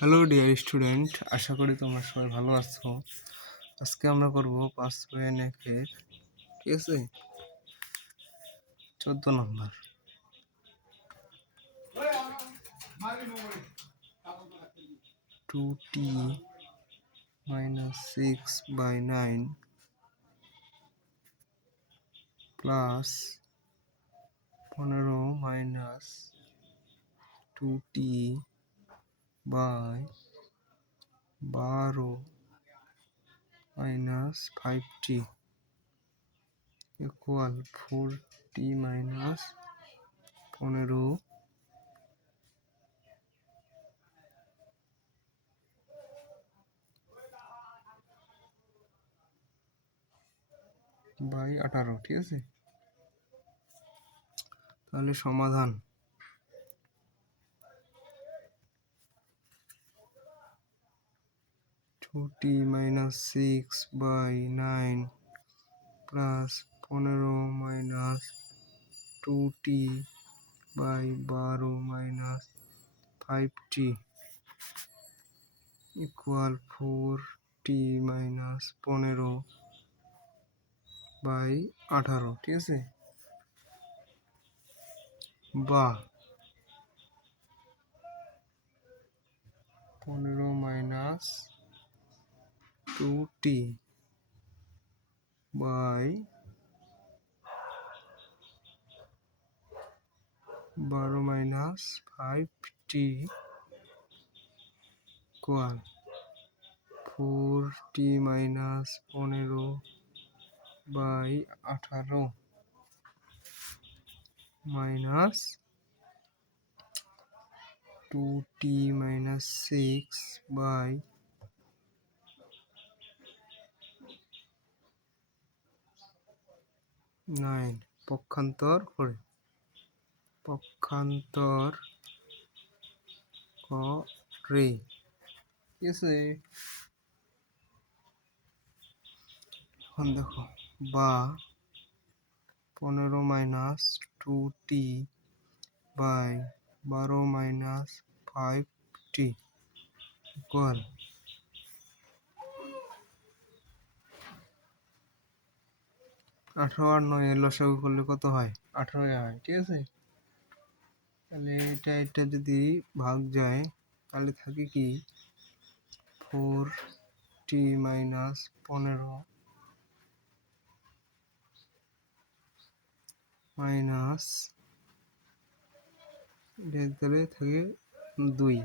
Hello dear student, আশা করি তোমরা সবাই ভালো আছো। আজকে আমরা করব 5/1 ঠিক আছে 14 নম্বর। 2t - 6/9 plus 15-2t/12 - 5t equal 4t - 15/18, ঠিক আছে। তাহলে সমাধান 2t - 6/9 plus 15-2t/12 - 5t equal 4t - 15/18, ঠিক আছে। বা 15-2t/12 - 5t equal 4t - 15/18 minus 2t - 6/9 পক্ষান্তর করে ঠিক আছে। এখন দেখো বা 15-2t/12 - 5t equal 18 আর 9 এর লসাগু করলে কত হয়? 18 হয়, ঠিক আছে। তাহলে এটা যদি ভাগ যায় তাহলে থাকে কি 4t - 15 মাইনাস তাহলে থাকে 2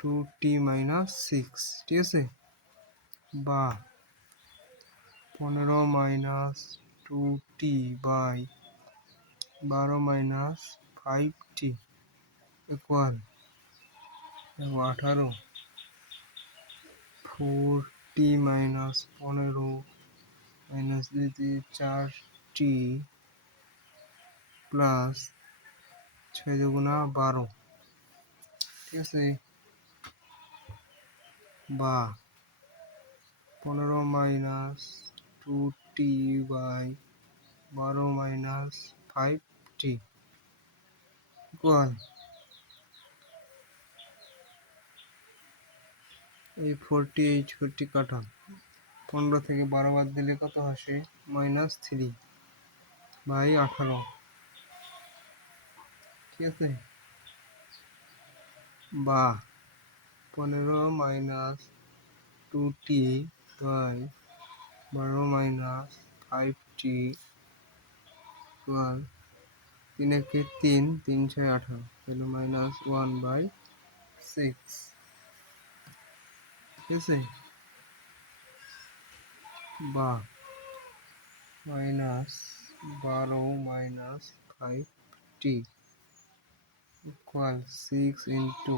2t - 6, ঠিক আছে। বা 15-2t/12 - 5t equal 18 4t - 15 minus 4t plus 6 দুগুণা 12, ঠিক আছে। বা 15-2t/12 - 5t ইকুয়াল এই 40 কাটা 15 থেকে 12 বাদ দিলে কত আসে? -3/18, ঠিক আছে। বা 15-2t/12 - 5t equal 3 একে 3 3 6 18 তাহলে -1/6, ঠিক আছে। বা -12 - 5t equal 6 into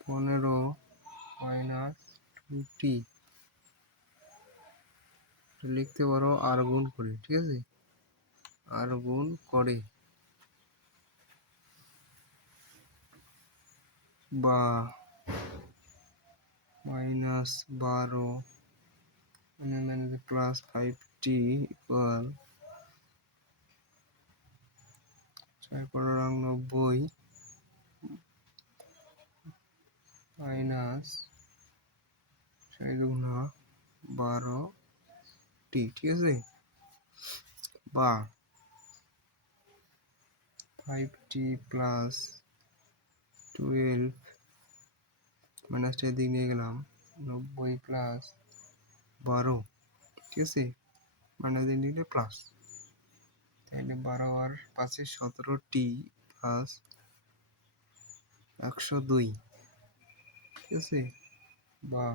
15-2t লিখতে পারো আর গুণ করে, ঠিক আছে। আর গুণ করে বা -12 plus 5t equal 6 × 90 minus 12t, ঠিক আছে, বা 5t প্লাস 12 মাইনাসটা দিক নিয়ে গেলাম 90 প্লাস 12, ঠিক আছে, মাইনাস দিক নিলে প্লাস, তাহলে 12 আর 5 17t প্লাস 102, ঠিক আছে, বা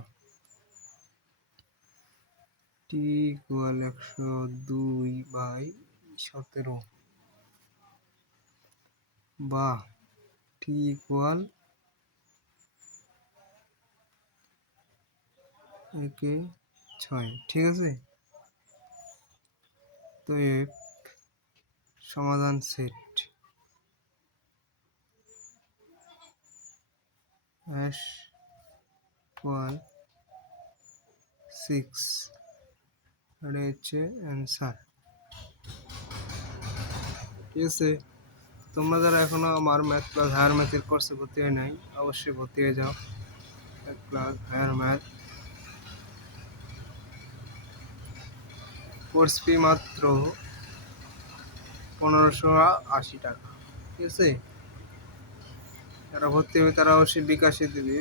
t ইকুয়াল 102/17, বা t ইকুয়াল 1/6, ঠিক আছে। তো এর সমাধান সেট হ্যাশ ইকুয়াল 6, এটা হচ্ছে অ্যান্সার, ঠিক আছে। তোমরা যারা এখনো আমার ম্যাথ প্লাস হায়ার ম্যাথের কোর্সে ভর্তি হয় নাই, অবশ্যই ভর্তি হয়ে যাও। Math plus higher math course fee মাত্র 1580 টাকা, ঠিক আছে। যারা ভর্তি হবে তারা অবশ্যই বিকাশে দেবে,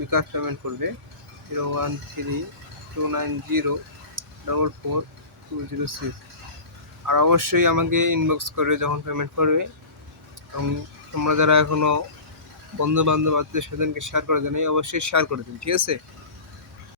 বিকাশ পেমেন্ট করবে 013290444206, আর অবশ্যই আমাকে ইনবক্স করবে যখন পেমেন্ট করবে। এবং তোমরা যারা এখনো বন্ধু বান্ধব আত্মীয় স্বজনকে শেয়ার করে দেন, অবশ্যই শেয়ার করে দিন, ঠিক আছে।